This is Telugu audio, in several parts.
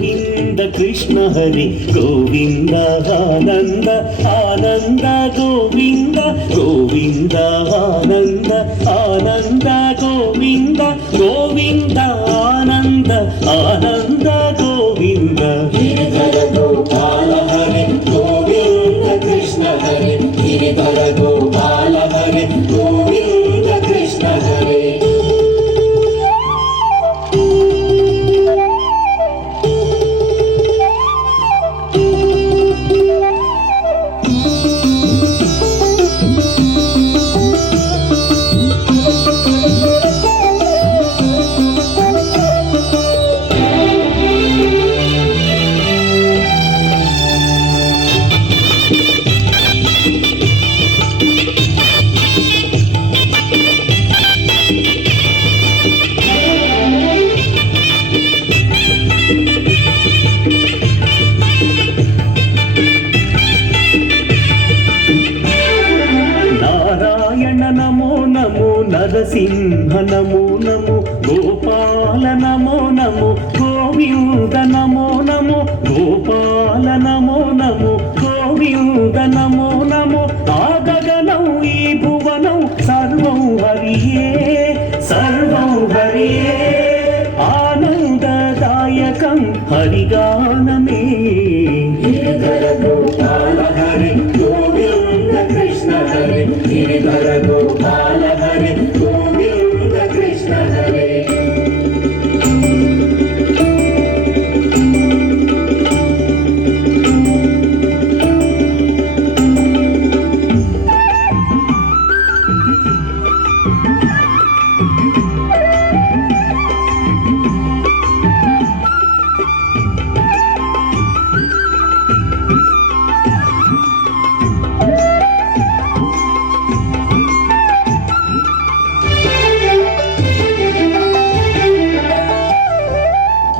గోవింద కృష్ణ హరి గోవింద ఆనంద ఆనంద గోవింద గోవింద ఆనంద ఆనంద గోవింద గోవింద ఆనంద ఆనంద గోవింద గిరిధర గోపాల హరి గోవింద కృష్ణ హరి గిరిధర గోపాల హరి గోవింద కృష్ణ హరి నమో నమో నరసింహ నమో నమో గోపాల నమో నమో గోవింద నమో నమో గోపాల నమో నమో గోవింద నమో నమో ఆ గగనం ఈ భువనం సర్వం హరియే సర్వం హరియే ఆనందదాయకం హరిగానమే గిరిధర గోపాల హరి గోవింద కృష్ణ హరి గిరిధర గోపాల హరి గోవింద కృష్ణ హరి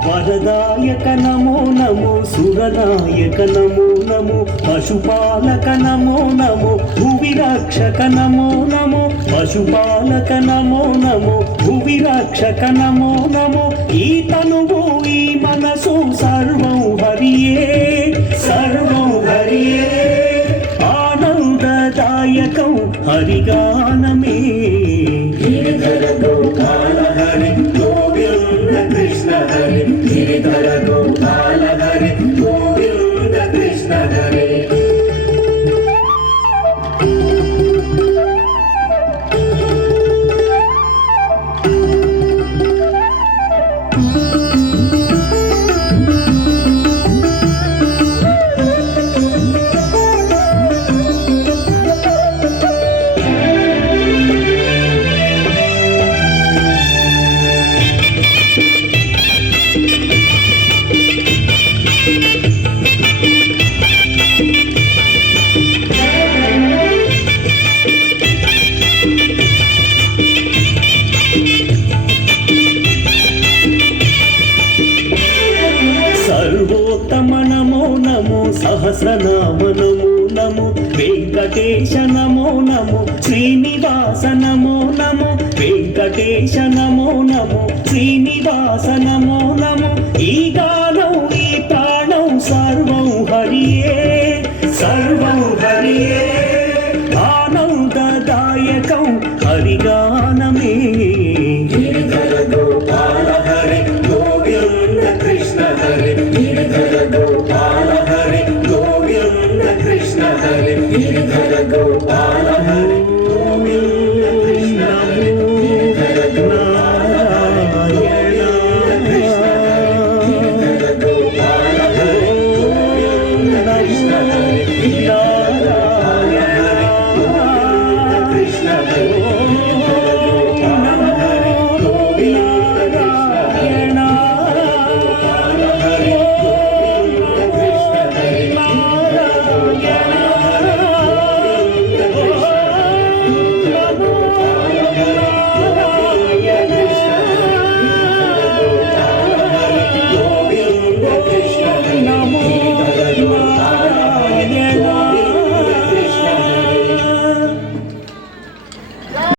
వరదాయక నమో నమో సురనాయక నమో నమో పశుపాలక నమో నమో భువిరక్షక నమో నమో పశుపాలక నమో నమో భువిరక్షక నమో నమో ఈ తనువు ఈ మనసు సర్వం హరియే సర్వం హరియే ఆనందదాయకం హరిగానమే గిరిధర గోపాల హరి గోవింద కృష్ణ హరి గిరిధర గోపాల హరి గోవింద కృష్ణ హరి సర్వోత్తమ నమో నమో సహస్రనామ నమో నమో వెంకటేశ నమో నమో శ్రీనివాస నమో నమో వెంకటేశ నమో నమో శ్రీనివాస నమో నమో ఈ గానం ఈ ప్రాణం సర్వం హరియే సర్వం హరియే ఆనందదాయకం హరిగానమే గిరిధర గోపాల హరి గోవింద కృష్ణ హరి గిరిధర